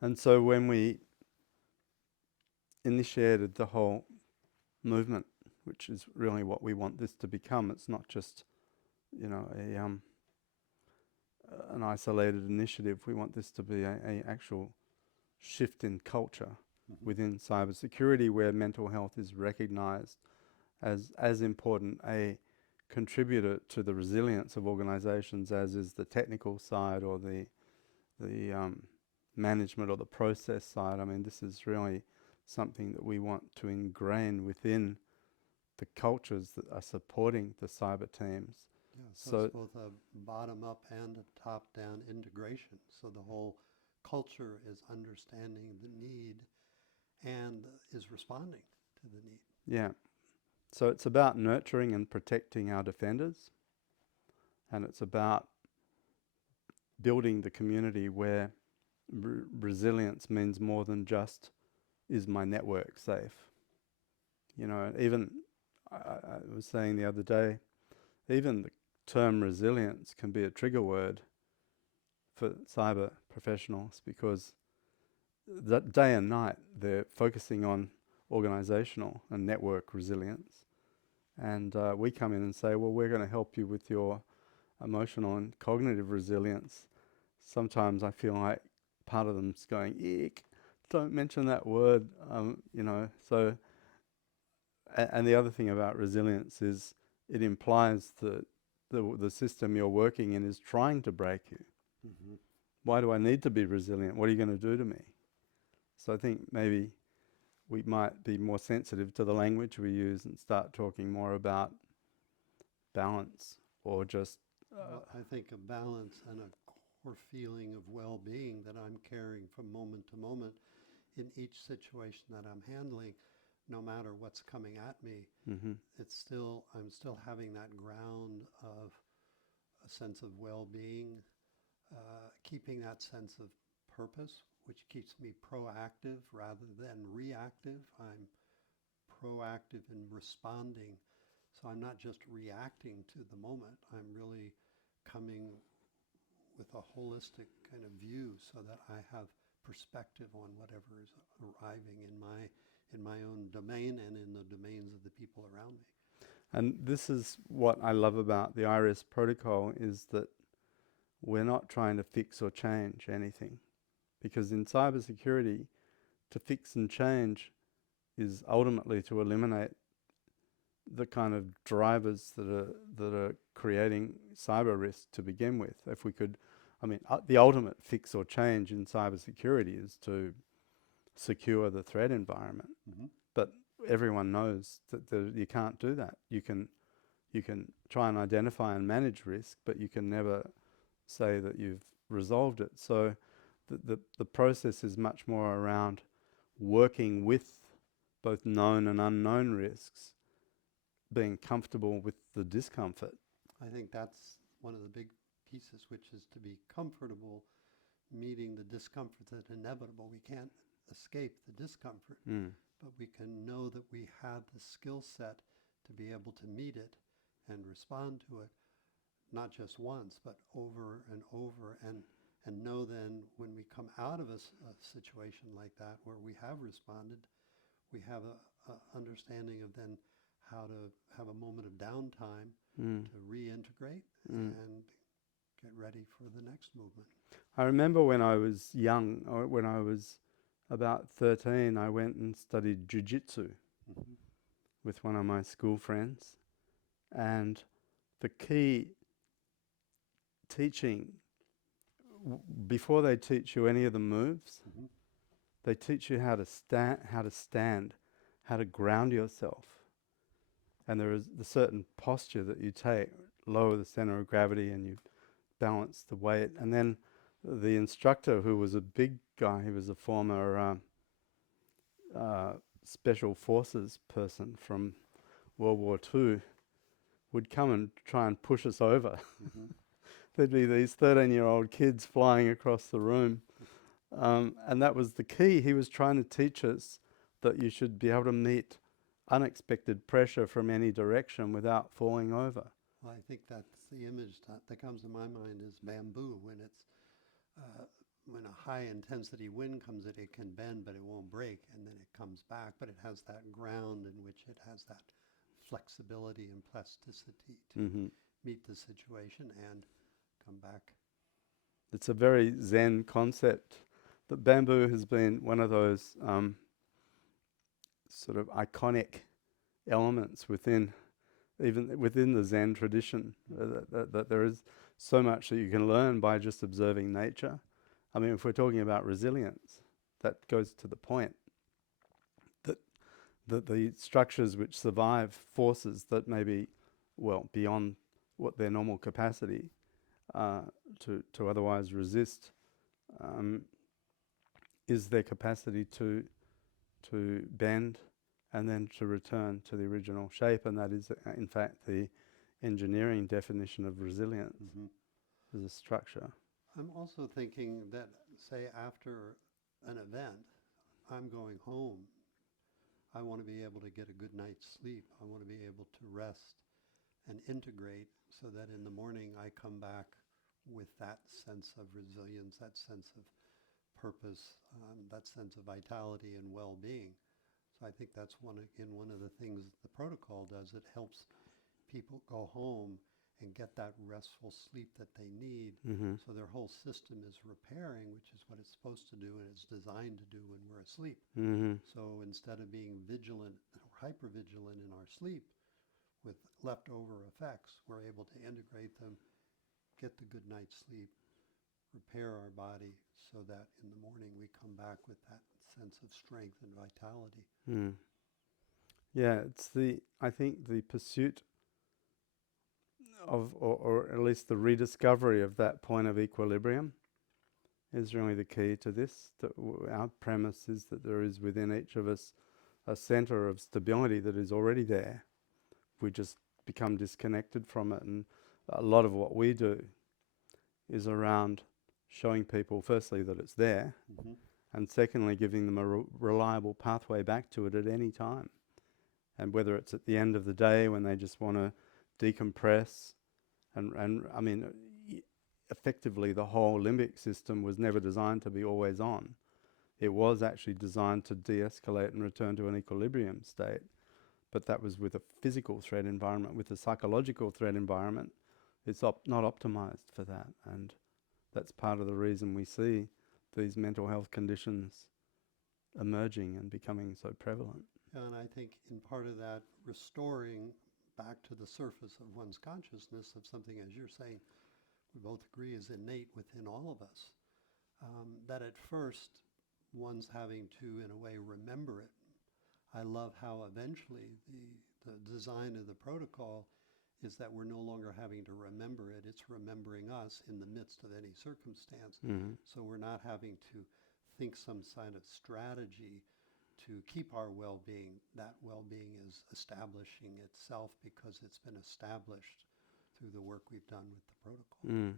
And so when we initiated the whole movement, which is really what we want this to become, it's not just, an isolated initiative. We want this to be a actual shift in culture within cybersecurity, where mental health is recognized as important a contributor to the resilience of organizations as is the technical side or the management or the process side. I mean, this is really something that we want to ingrain within the cultures that are supporting the cyber teams. Yeah, so it's both a bottom-up and a top-down integration. So the whole culture is understanding the need and is responding to the need. Yeah. So it's about nurturing and protecting our defenders, and it's about building the community where resilience means more than just, is my network safe? Even I was saying the other day, even the term resilience can be a trigger word for cyber professionals, because that day and night they're focusing on organizational and network resilience. And we come in and say, well, we're going to help you with your emotional and cognitive resilience. Sometimes I feel like part of them's going, eek, don't mention that word, So, and the other thing about resilience is it implies that the system you're working in is trying to break you. Mm-hmm. Why do I need to be resilient? What are you going to do to me? So I think maybe we might be more sensitive to the language we use and start talking more about balance, or just Well, I think a balance and a core feeling of well-being that I'm carrying from moment to moment in each situation that I'm handling, no matter what's coming at me, I'm still having that ground of a sense of well-being, keeping that sense of purpose, which keeps me proactive rather than reactive. I'm proactive in responding. So I'm not just reacting to the moment. I'm really coming with a holistic kind of view so that I have perspective on whatever is arriving in my own domain and in the domains of the people around me. and this is what I love about the iRest protocol, is that we're not trying to fix or change anything. Because in cybersecurity, to fix and change is ultimately to eliminate the kind of drivers that are creating cyber risk to begin with. If we could, the ultimate fix or change in cybersecurity is to secure the threat environment. Mm-hmm. But everyone knows that you can't do that. You can try and identify and manage risk, but you can never say that you've resolved it. So the process is much more around working with both known and unknown risks, being comfortable with the discomfort. I think that's one of the big pieces, which is to be comfortable meeting the discomfort that's inevitable. We can't escape the discomfort, but we can know that we have the skill set to be able to meet it and respond to it, not just once, but over and over, and know then when we come out of a situation like that where we have responded, we have a understanding of then how to have a moment of downtime to reintegrate and get ready for the next movement. I remember when I was young, or when I was about 13, I went and studied jiu-jitsu Mm-hmm. with one of my school friends. And the key teaching, before they teach you any of the moves, Mm-hmm. they teach you how to stand, how to ground yourself. And there is a certain posture that you take, lower the center of gravity, and you balance the weight. And then the instructor, who was a big guy, he was a former special forces person from World War II, would come and try and push us over. Mm-hmm. There'd be these 13-year-old kids flying across the room. And that was the key. He was trying to teach us that you should be able to meet unexpected pressure from any direction without falling over. Well, I think that's the image that comes to my mind is bamboo when it's when a high intensity wind comes in, it can bend, but it won't break, and then it comes back. But it has that ground in which it has that flexibility and plasticity to Mm-hmm. meet the situation and come back. It's a very Zen concept. But bamboo has been one of those sort of iconic elements within, even within the Zen tradition. That there is so much that you can learn by just observing nature. I mean, if we're talking about resilience, that goes to the point that the structures which survive forces that may be, well, beyond what their normal capacity to otherwise resist, um, is their capacity to bend and then to return to the original shape, and that is in fact the engineering definition of resilience as a structure. I'm also thinking that, say, after an event, I'm going home. I want to be able to get a good night's sleep. I want to be able to rest and integrate so that in the morning I come back with that sense of resilience, that sense of purpose, that sense of vitality and well-being. So I think that's one of the things the protocol does. It helps people go home and get that restful sleep that they need, Mm-hmm. so their whole system is repairing, which is what it's supposed to do and it's designed to do when we're asleep. Mm-hmm. So instead of being vigilant or hypervigilant in our sleep with leftover effects, we're able to integrate them, get the good night's sleep, repair our body so that in the morning we come back with that sense of strength and vitality. Mm. Yeah, I think the pursuit of, or at least the rediscovery of that point of equilibrium is really the key to this. Our premise is that there is within each of us a center of stability that is already there. We just become disconnected from it, and a lot of what we do is around showing people, firstly, that it's there, Mm-hmm. and secondly, giving them a reliable pathway back to it at any time. And whether it's at the end of the day when they just want to decompress, and I mean, effectively the whole limbic system was never designed to be always on. It was actually designed to de-escalate and return to an equilibrium state. But that was with a physical threat environment. With a psychological threat environment, it's not optimized for that. And that's part of the reason we see these mental health conditions emerging and becoming so prevalent. And I think in part of that, restoring back to the surface of one's consciousness of something, as you're saying, we both agree is innate within all of us, that at first one's having to, in a way, remember it. I love how eventually the design of the protocol is that we're no longer having to remember it. It's remembering us in the midst of any circumstance. Mm-hmm. So we're not having to think some kind of strategy to keep our well-being. That well-being is establishing itself because it's been established through the work we've done with the protocol. Mm.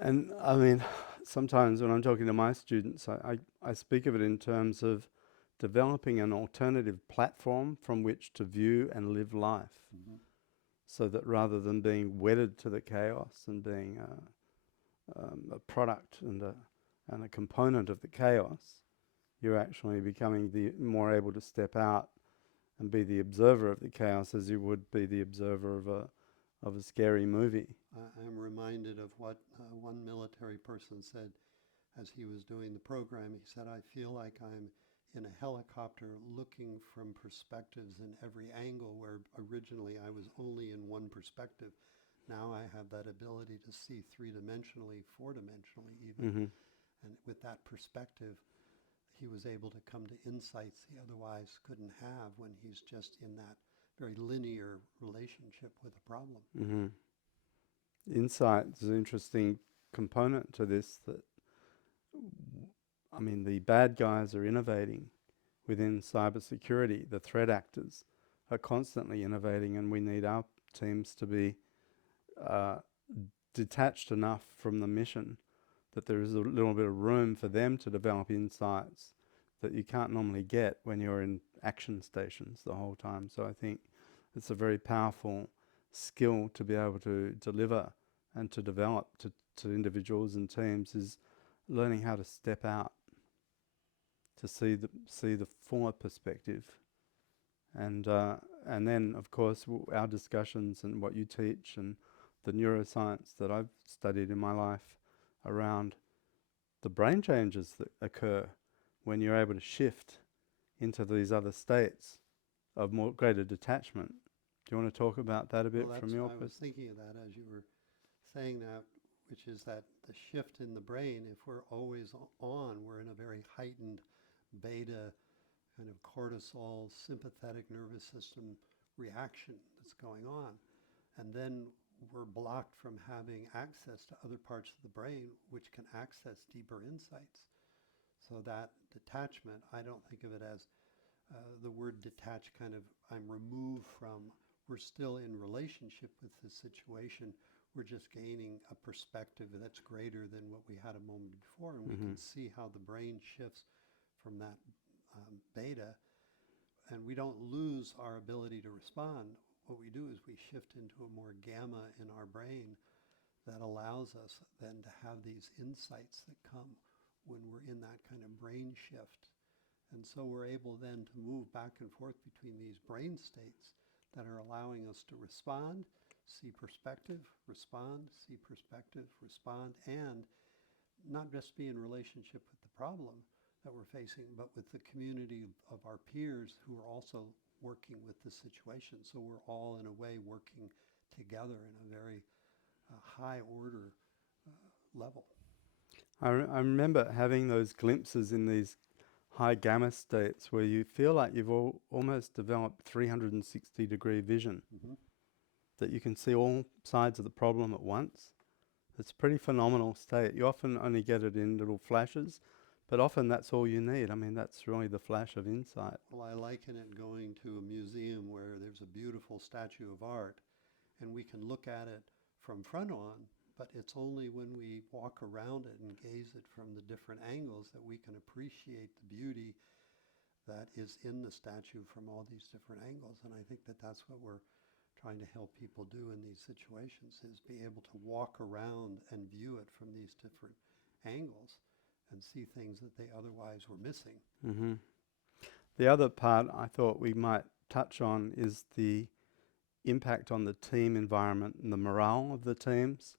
And I mean, sometimes when I'm talking to my students, I speak of it in terms of developing an alternative platform from which to view and live life. Mm-hmm. So that rather than being wedded to the chaos and being a product and a component of the chaos, you're actually becoming more able to step out and be the observer of the chaos as you would be the observer of a scary movie. I'm reminded of what one military person said as he was doing the program. He said, I feel like I'm in a helicopter looking from perspectives in every angle, where originally I was only in one perspective. Now I have that ability to see three-dimensionally, four-dimensionally even. Mm-hmm. And with that perspective, he was able to come to insights he otherwise couldn't have when he's just in that very linear relationship with a problem. Mm-hmm. Insight is an interesting component to this. That, I mean, the bad guys are innovating within cybersecurity. The threat actors are constantly innovating, and we need our teams to be detached enough from the mission that there is a little bit of room for them to develop insights that you can't normally get when you're in action stations the whole time. So I think it's a very powerful skill to be able to deliver and to develop to individuals and teams, is learning how to step out to see the fuller perspective, and then of course our discussions and what you teach and the neuroscience that I've studied in my life around the brain changes that occur when you're able to shift into these other states of more greater detachment. Do you want to talk about that a bit Well, from that's your I was thinking of that as you were saying that, which is that the shift in the brain, if we're always on, we're in a very heightened beta kind of cortisol sympathetic nervous system reaction that's going on. And then we're blocked from having access to other parts of the brain which can access deeper insights. So that detachment, I don't think of it as the word detach kind of, I'm removed from, we're still in relationship with the situation. We're just gaining a perspective that's greater than what we had a moment before. And we can see how the brain shifts from that beta. And we don't lose our ability to respond. What we do is we shift into a more gamma in our brain that allows us then to have these insights that come when we're in that kind of brain shift. And so we're able then to move back and forth between these brain states that are allowing us to respond, see perspective, respond, see perspective, respond, and not just be in relationship with the problem that we're facing, but with the community of our peers who are also working with the situation. So we're all in a way working together in a very high order level. I remember having those glimpses in these high gamma states where you feel like you've almost developed 360-degree vision, Mm-hmm. that you can see all sides of the problem at once. It's a pretty phenomenal state. You often only get it in little flashes, but often that's all you need. I mean, that's really the flash of insight. Well, I liken it going to a museum where there's a beautiful statue of art and we can look at it from front on, but it's only when we walk around it and gaze it from the different angles that we can appreciate the beauty that is in the statue from all these different angles. And I think that that's what we're trying to help people do in these situations, is be able to walk around and view it from these different angles and see things that they otherwise were missing. Mm-hmm. The other part I thought we might touch on is the impact on the team environment and the morale of the teams.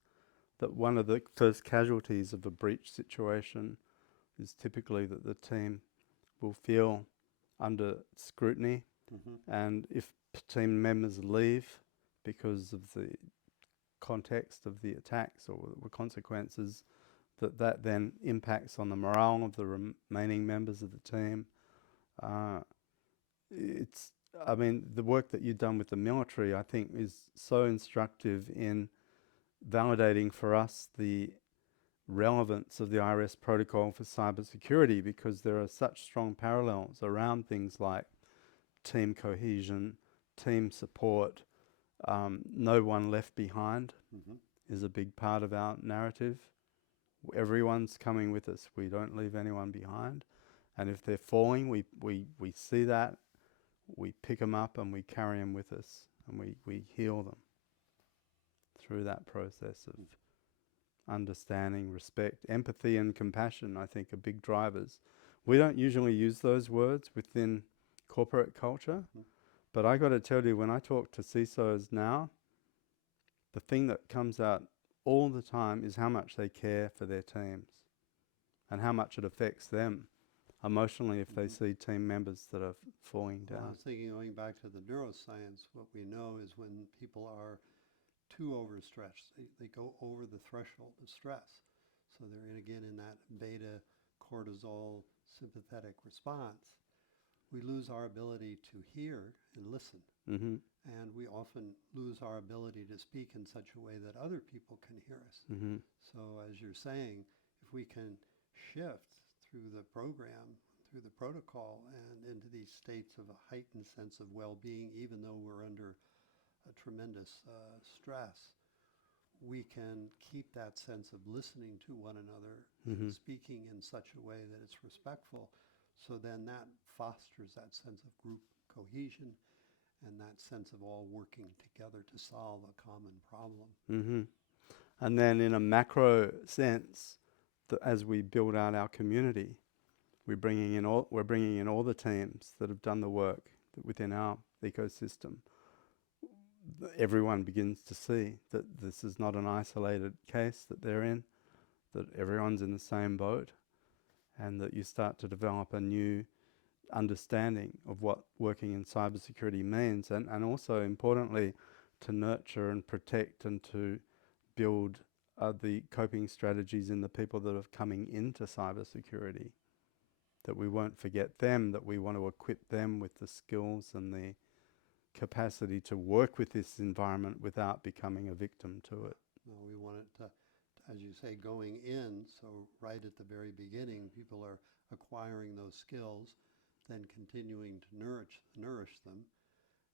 That one of the first casualties of a breach situation is typically that the team will feel under scrutiny, Mm-hmm. and if team members leave because of the context of the attacks or the consequences, that then impacts on the morale of the remaining members of the team. Uh, it's, I mean, the work that you've done with the military, I think, is so instructive in validating for us the relevance of the iRest protocol for cybersecurity, because there are such strong parallels around things like team cohesion, team support. No one left behind Mm-hmm. is a big part of our narrative. Everyone's coming with us. We don't leave anyone behind. And if they're falling, we see that, we pick them up and we carry them with us, and we heal them through that process of understanding, respect, empathy, and compassion. I think are big drivers. We don't usually use those words within corporate culture, Mm-hmm. but I got to tell you, when I talk to CISOs now, the thing that comes out all the time is how much they care for their teams and how much it affects them emotionally if they see team members that are falling Well, I down. was thinking, going back to the neuroscience, what we know is when people are too overstretched, they go over the threshold of stress. So they're again in that beta cortisol sympathetic response. We lose our ability to hear and listen. Mm-hmm. And we often lose our ability to speak in such a way that other people can hear us. Mm-hmm. So as you're saying, if we can shift through the program, through the protocol, and into these states of a heightened sense of well-being, even though we're under a tremendous stress, we can keep that sense of listening to one another Mm-hmm. and speaking in such a way that it's respectful. So then that fosters that sense of group cohesion and that sense of all working together to solve a common problem. Mm-hmm. And then in a macro sense, as we build out our community, we're bringing in all the teams that have done the work within our ecosystem. Everyone begins to see that this is not an isolated case that they're in, that everyone's in the same boat, and that you start to develop a new understanding of what working in cybersecurity means, and also importantly to nurture and protect and to build the coping strategies in the people that are coming into cybersecurity, that we won't forget them, that we want to equip them with the skills and the capacity to work with this environment without becoming a victim to it. No, we want it to, as you say, going in, so right at the very beginning, people are acquiring those skills, then continuing to nourish them,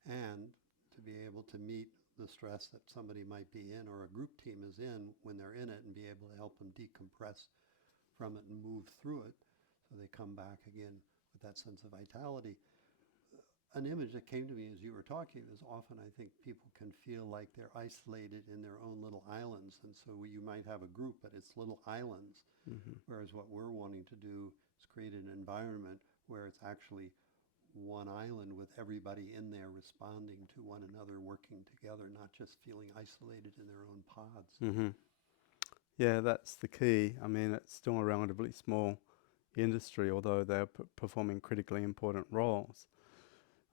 and to be able to meet the stress that somebody might be in or a group team is in when they're in it, and be able to help them decompress from it and move through it so they come back again with that sense of vitality. An image that came to me as you were talking is often I think people can feel like they're isolated in their own little islands, and so you might have a group but it's little islands, whereas what we're wanting to do is create an environment where it's actually one island with everybody in there responding to one another, working together, not just feeling isolated in their own pods. Yeah, that's the key. I mean, it's still a relatively small industry, although they're performing critically important roles.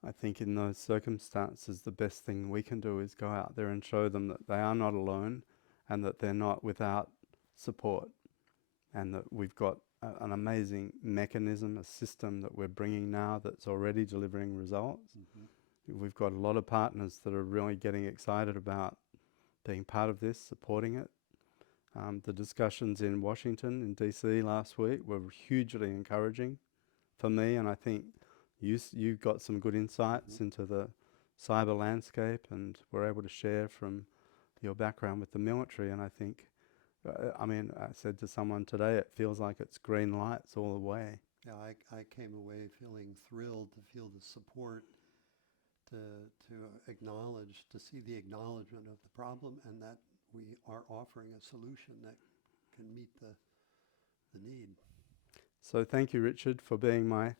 I think in those circumstances, the best thing we can do is go out there and show them that they are not alone and that they're not without support, and that we've got an amazing mechanism, a system that we're bringing now that's already delivering results. We've got a lot of partners that are really getting excited about being part of this, supporting it. The discussions in Washington, in DC last week were hugely encouraging for me, and I think you got some good insights into the cyber landscape, and were able to share from your background with the military. And I think, I said to someone today, it feels like it's green lights all the way. Yeah, I came away feeling thrilled to feel the support, to acknowledge, to see the acknowledgement of the problem, and that we are offering a solution that can meet the need. So thank you, Richard, for being my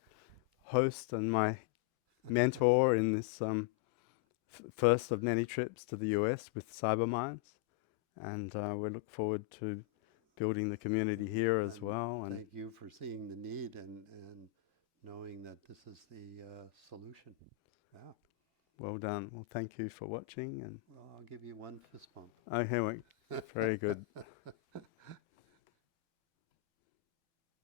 host and my mentor in this first of many trips to the US with CyberMinds. And we look forward to building the community here as well. And thank you for seeing the need and knowing that this is the solution. Yeah. well done. Well, thank you for watching. And Well, I'll give you one fist bump. okay, very good.